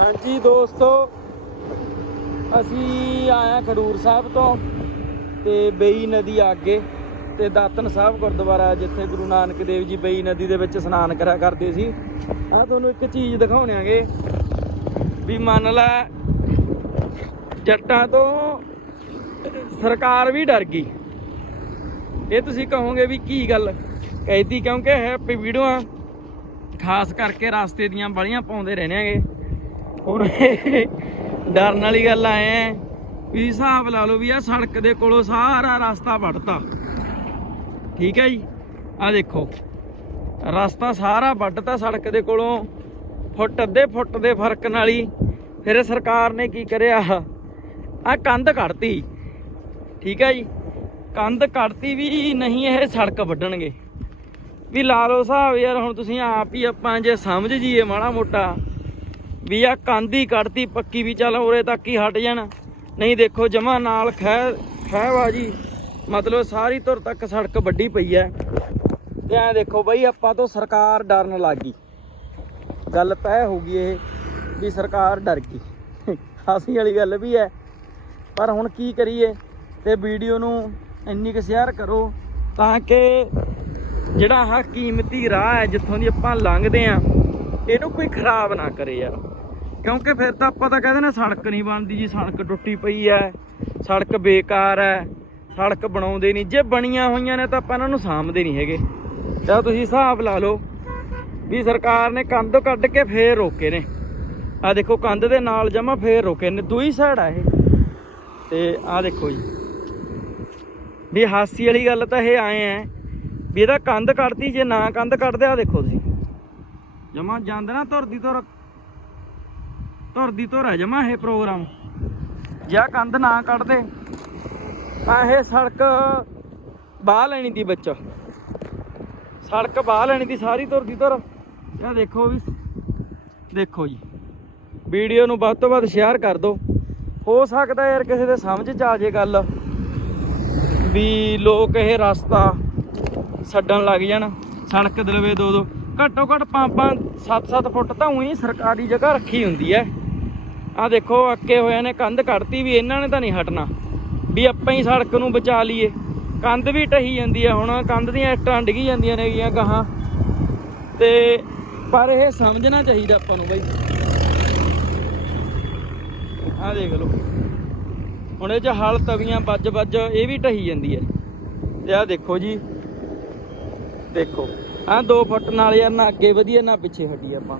ਹਾਂਜੀ ਦੋਸਤੋ, ਅਸੀਂ ਆਇਆ ਖਡੂਰ ਸਾਹਿਬ ਤੋਂ ਤੇ ਬਈ ਨਦੀ ਅੱਗੇ ਤੇ ਦਾਤਨ ਸਾਹਿਬ ਗੁਰਦੁਆਰਾ ਜਿੱਥੇ ਗੁਰੂ ਨਾਨਕ ਦੇਵ ਜੀ ਬਈ ਨਦੀ ਦੇ ਵਿੱਚ ਇਸ਼ਨਾਨ ਕਰਿਆ ਕਰਦੇ ਸੀ। ਆ ਤੁਹਾਨੂੰ ਇੱਕ ਚੀਜ਼ ਦਿਖਾਉਣਾਂਗੇ ਵੀ ਮੰਨ ਲੈ ਜੱਟਾਂ ਤੋਂ ਸਰਕਾਰ ਵੀ ਡਰ ਗਈ। ਇਹ ਤੁਸੀਂ ਕਹੋਗੇ ਵੀ ਕੀ ਗੱਲ? ਕਹਿਦੀ ਕਿਉਂਕਿ ਹੈਪੀ ਵੀਡੀਓਆਂ ਖਾਸ ਕਰਕੇ ਰਸਤੇ ਦੀਆਂ ਬਲੀਆਂ ਪਾਉਂਦੇ ਰਹਿੰਦੇ ਆਂਗੇ। ਹੁਣ ਡਰਨ ਵਾਲੀ ਗੱਲ ਆਏ ਆ ਵੀ ਹਿਸਾਬ ਲਾ ਲਓ ਵੀ ਆ ਸੜਕ ਦੇ ਕੋਲੋਂ ਸਾਰਾ ਰਸਤਾ ਵੱਢਤਾ। ਠੀਕ ਹੈ ਜੀ? ਆ ਦੇਖੋ, ਰਸਤਾ ਸਾਰਾ ਵੱਢਤਾ ਸੜਕ ਦੇ ਕੋਲੋਂ। ਫੁੱਟ ਅੱਧੇ ਫੁੱਟ ਦੇ ਫ਼ਰਕ ਨਾਲ ਹੀ ਫਿਰ ਸਰਕਾਰ ਨੇ ਕੀ ਕਰਿਆ? ਆ ਕੰਧ ਕੱਢਤੀ। ਠੀਕ ਹੈ ਜੀ? ਕੰਧ ਕੱਢਤੀ ਵੀ ਨਹੀਂ ਇਹ ਸੜਕ ਵੱਢਣਗੇ। ਵੀ ਲਾ ਲਓ ਹਿਸਾਬ ਯਾਰ, ਹੁਣ ਤੁਸੀਂ ਆਪ ਹੀ ਆਪਾਂ ਜੇ ਸਮਝ ਜੀਏ ਮਾੜਾ ਮੋਟਾ। ਵੀ ਆ ਕੰਧ ਹੀ ਕੱਢਤੀ ਪੱਕੀ ਵੀ ਚੱਲ ਉਰੇ ਤੱਕ ਹੀ ਹਟ ਜਾਣ। ਨਹੀਂ ਦੇਖੋ ਜਮਾ ਨਾਲ ਖਹਿ ਖਹਿਬਾਜੀ ਮਤਲਬ ਸਾਰੀ ਧੁਰ ਤੱਕ ਸੜਕ ਵੱਡੀ ਪਈ ਐ। ਤੇ ਐ ਦੇਖੋ ਬਈ ਆਪਾਂ ਤੋਂ ਸਰਕਾਰ ਡਰਨ ਲੱਗ ਗਈ। ਗੱਲ ਤੈਅ ਹੋ ਗਈ ਇਹ ਵੀ ਸਰਕਾਰ ਡਰ ਗਈ। ਹਾਸੀ ਵਾਲੀ ਗੱਲ ਵੀ ਐ। ਪਰ ਹੁਣ ਕੀ ਕਰੀਏ ਤੇ ਵੀਡੀਓ ਨੂੰ ਇੰਨੀ ਕੁ ਸ਼ੇਅਰ ਕਰੋ ਤਾਂ ਕਿ ਜਿਹੜਾ ਆਹ ਕੀਮਤੀ ਰਾਹ ਹੈ ਜਿੱਥੋਂ ਦੀ ਆਪਾਂ ਲੰਘਦੇ ਆ, ਇਹਨੂੰ ਕੋਈ ਖਰਾਬ ਨਾ ਕਰੇ ਯਾਰ। ਕਿਉਂਕਿ ਫਿਰ ਤਾਂ ਆਪਾਂ ਤਾਂ ਕਹਿੰਦੇ ਨੇ ਸੜਕ ਨਹੀਂ ਬਣਦੀ ਜੀ, ਸੜਕ ਟੁੱਟੀ ਪਈ ਐ ਸੜਕ ਬੇਕਾਰ ਐ ਸੜਕ ਬਣਾਉਂਦੇ ਨਹੀਂ। ਜੇ ਬਣੀਆਂ ਹੋਈਆਂ ਨੇ ਤਾਂ ਆਪਾਂ ਇਹਨਾਂ ਨੂੰ ਸਾਂਭਦੇ ਨਹੀਂ ਹੈਗੇ। ਤਾਂ ਤੁਸੀਂ ਹਿਸਾਬ ਲਾ ਲਓ ਵੀ ਸਰਕਾਰ ਨੇ ਕੰਧ ਕੱਢ ਕੇ ਫੇਰ ਰੋਕੇ ਨੇ। ਆ ਦੇਖੋ, ਕੰਧ ਦੇ ਨਾਲ ਜਮਾ ਫੇਰ ਰੋਕੇ ਨੇ, ਦੂਈ ਸਾਈਡ ਆ ਇਹ। ਤੇ ਆ ਦੇਖੋ ਜੀ। ਵੀ ਹਾਸੀ ਵਾਲੀ ਗੱਲ ਤਾਂ ਇਹ ਆਏ ਐ ਵੀ ਇਹਦਾ ਕੰਧ ਕੱਢਦੀ ਜੇ ਨਾ ਕੰਧ ਕੱਢਦੇ ਆ ਦੇਖੋ ਤੁਸੀਂ। ਜਮਾ ਜਾਂਦਾ ਨਾ ਧੁਰ ਦੀ ਧੁਰ ਧੁਰ ਦੀ ਧੁਰ ਹੈ ਜਮਾ ਇਹ ਪ੍ਰੋਗਰਾਮ। ਜਾਂ ਕੰਧ ਨਾ ਕੱਢਦੇ ਤਾਂ ਇਹ ਸੜਕ ਬਾਹ ਲੈਣੀ ਦੀ ਵਿੱਚ। ਸੜਕ ਬਾਹ ਲੈਣੀ ਦੀ ਸਾਰੀ ਧੁਰ ਦੀ ਧੁਰ। ਇਹ ਦੇਖੋ ਵੀ ਦੇਖੋ ਜੀ। ਵੀਡੀਓ ਨੂੰ ਵੱਧ ਤੋਂ ਵੱਧ ਸ਼ੇਅਰ ਕਰ ਦਿਓ। ਹੋ ਸਕਦਾ ਯਾਰ ਕਿਸੇ ਦੇ ਸਮਝ ਚ ਆ ਜੇ ਗੱਲ। ਵੀ ਲੋਕ ਇਹ ਰਸਤਾ ਛੱਡਣ ਲੱਗ ਜਾਣ। ਸੜਕ ਦਲਵੇ ਦੋ ਦੋ। ਘੱਟੋ ਘੱਟ 5 5 7-7 ਫੁੱਟ ਤਾਂ ਉਹੀ ਸਰਕਾਰੀ ਜਗ੍ਹਾ ਰੱਖੀ ਹੁੰਦੀ ਹੈ। ਆ ਦੇਖੋ, ਅੱਕੇ ਹੋਏ ਨੇ, ਕੰਧ ਕੱਢਤੀ ਵੀ, ਇਹਨਾਂ ਨੇ ਤਾਂ ਨਹੀਂ ਹਟਣਾ। ਵੀ ਆਪਾਂ ਹੀ ਸੜਕ ਨੂੰ ਬਚਾ ਲਈਏ। ਕੰਧ ਵੀ ਟਹੀ ਜਾਂਦੀ ਹੈ ਹੁਣ, ਕੰਧ ਦੀਆਂ ਇੱਟਾਂ ਡਿੱਗੀ ਜਾਂਦੀਆਂ ਨੇਗੀਆਂ ਗਾਹਾਂ। ਤੇ ਪਰ ਇਹ ਸਮਝਣਾ ਚਾਹੀਦਾ ਆਪਾਂ ਨੂੰ ਬਾਈ। ਆ ਦੇਖ ਲਓ। ਹੁਣ ਇਹ ਚ ਹਲ ਤਵੀਆਂ ਵੱਜ ਵੱਜ, ਇਹ ਵੀ ਢਹੀ ਜਾਂਦੀ ਹੈ ਤੇ ਆ ਦੇਖੋ ਜੀ। ਦੇਖੋ। ਆ 2 ਫੁੱਟ ਨਾਲ ਯਾਰ ਨਾ ਅੱਗੇ ਵਧੀਆ, ਨਾ ਪਿੱਛੇ ਹਟੀ ਆਪਾਂ।